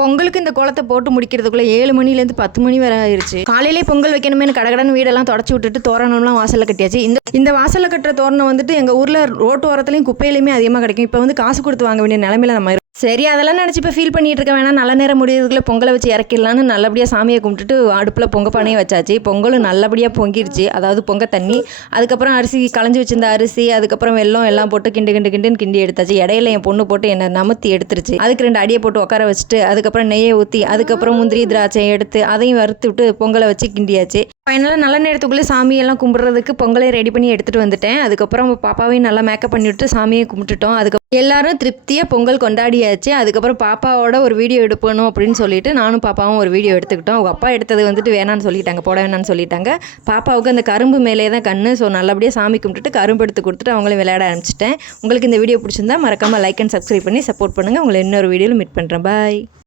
பொங்கலுக்கு இந்த கோலத்தை போட்டு முடிக்கிறதுக்குள்ளே 7 மணிலேருந்து 10 மணி வரை ஆயிடுச்சு. காலையிலே பொங்கல் வைக்கணுமேனு கடகடன்னு வீடெல்லாம் தொடச்சி விட்டுட்டு தோரணம்லாம் வாசலில் கட்டியாச்சு. இந்த வாசலில் கட்டுற தோரணம் வந்துட்டு எங்கள் ஊரில் ரோட்டு ஓரத்துலையும் குப்பையிலையுமே அதிகமாக கிடைக்கும். இப்போ வந்து காசு கொடுத்து வாங்க வேண்டிய நிலமையில நம்ம சரி அதெல்லாம் நினச்சி இப்போ ஃபீல் பண்ணிகிட்டு இருக்க வேணாம். நல்ல நேரம் முடியறதுக்குள்ளே பொங்கலை வச்சு இறக்கிடலான்னு நல்லபடியாக சாமியை கும்பிட்டுட்டு அடுப்பில் பொங்க பானையை வச்சாச்சு. பொங்கலும் நல்லபடியாக பொங்கிருச்சு, அதாவது பொங்க தண்ணி. அதுக்கப்புறம் அரிசி களைஞ்சி வச்சிருந்த அரிசி, அதுக்கப்புறம் வெல்லம் எல்லாம் போட்டு கிண்டுன்னு கிண்டி எடுத்தாச்சு. இடையில என் பொண்ணு போட்டு என்னை நமுத்தி எடுத்துருச்சு. அதுக்கு 2 அடியை போட்டு உட்கார வச்சுட்டு அதுக்கப்புறம் நெய்யை ஊற்றி அதுக்கப்புறம் முந்திரி திராட்சை எடுத்து அதையும் வறுத்து விட்டு பொங்கலை வச்சு கிண்டியாச்சு. ஃபைனலாக நல்ல நேரத்துக்குள்ளே சாமியெல்லாம் கும்பிட்றதுக்கு பொங்கலை ரெடி பண்ணி எடுத்துகிட்டு வந்துட்டேன். அதுக்கப்புறம் பாப்பாவையும் நல்லா மேக்கப் பண்ணிவிட்டு சாமியை கும்பிட்டுட்டோம். அதுக்கப்புறம் எல்லாரும் திருப்தியாக பொங்கல் கொண்டாடியாச்சு. அதுக்கப்புறம் பாப்பாவோட ஒரு வீடியோ எடுப்பணும் அப்படின்னு சொல்லிட்டு நானும் பாப்பாவும் ஒரு வீடியோ எடுத்துக்கிட்டோம். அவங்க அப்பா எடுத்தது வந்துட்டு வேணான்னு சொல்லிட்டாங்க, போட வேணான்னு சொல்லிட்டாங்க. பாப்பாவுக்கு அந்த கரும்பு மேலே தான் கண்ணு. ஸோ நல்லபடியாக சாமி கும்பிட்டுட்டு கரும்பு எடுத்து கொடுத்துட்டு அவங்களும் விளையாட ஆரம்பிச்சிட்டேன். உங்களுக்கு இந்த வீடியோ பிடிச்சிருந்தா மறக்காமல் லைக் அண்ட் சப்ஸ்கிரைப் பண்ணி சப்போர்ட் பண்ணுங்கள். உங்களை இன்னொரு வீடியோவில் மீட் பண்ணுறேன். பாய்.